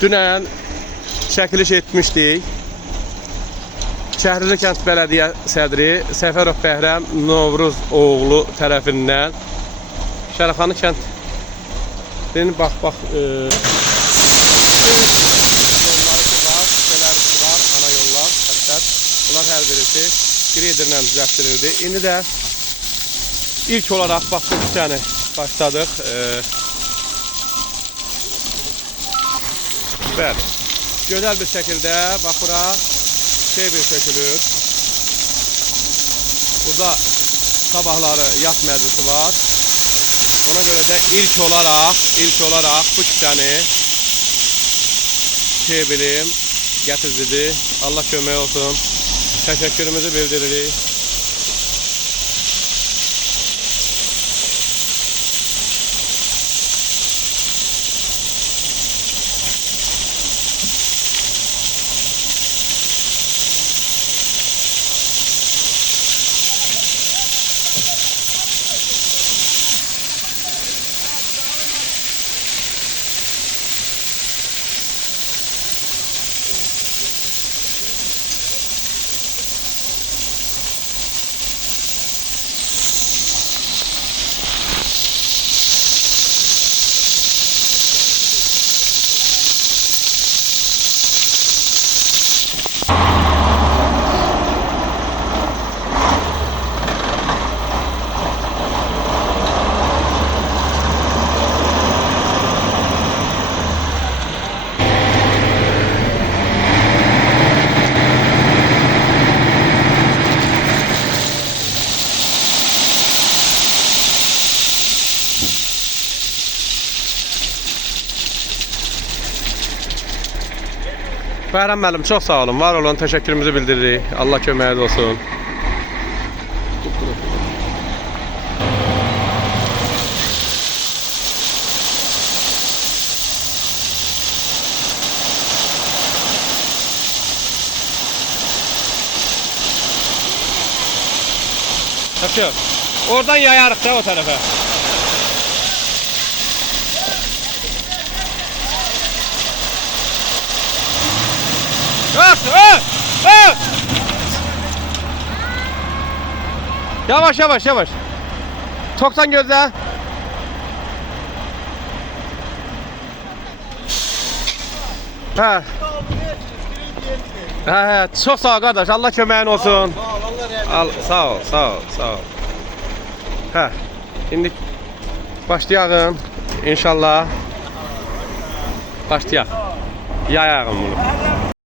Dünən çəkiliş etmişdik. Şəhrili kənd bələdiyyə sədri Səfərov Bəhrəm Novruz oğlu tərəfindən Şərəfxanı kəndinin bax yolları ki var, küçələr var, ana yollar, xəttlər. Bunlar hər birisi gredirlə düzəltdirildi. İndi də ilk olaraq bax bu küçəni başladıq. Bəli, gözəl bir şəkildə bax bura bir sökülür. Burada sabahları yat məclisi var. Ona görə də ilk olaraq bu küçəni bilim gətirdi. Allah kömək olsun. Təşəkkürümüzü bildiririk. Bəhrəm müəllim, çox sağ olun, var olun, təşəkkürümüzü bildiririk. Allah köməyiniz olsun. Kaçıyor. Oradan yayarıq da o tərəfə. Yavaş yavaş yavaş. Toktan gözle. Ha. Ha, çok sağ ol kardeş. Allah köməyin olsun. Al, sağ ol, sağ ol, sağ ol. Ha. Şimdi başlayalım inşallah. Başlayalım. Yayalım bunu.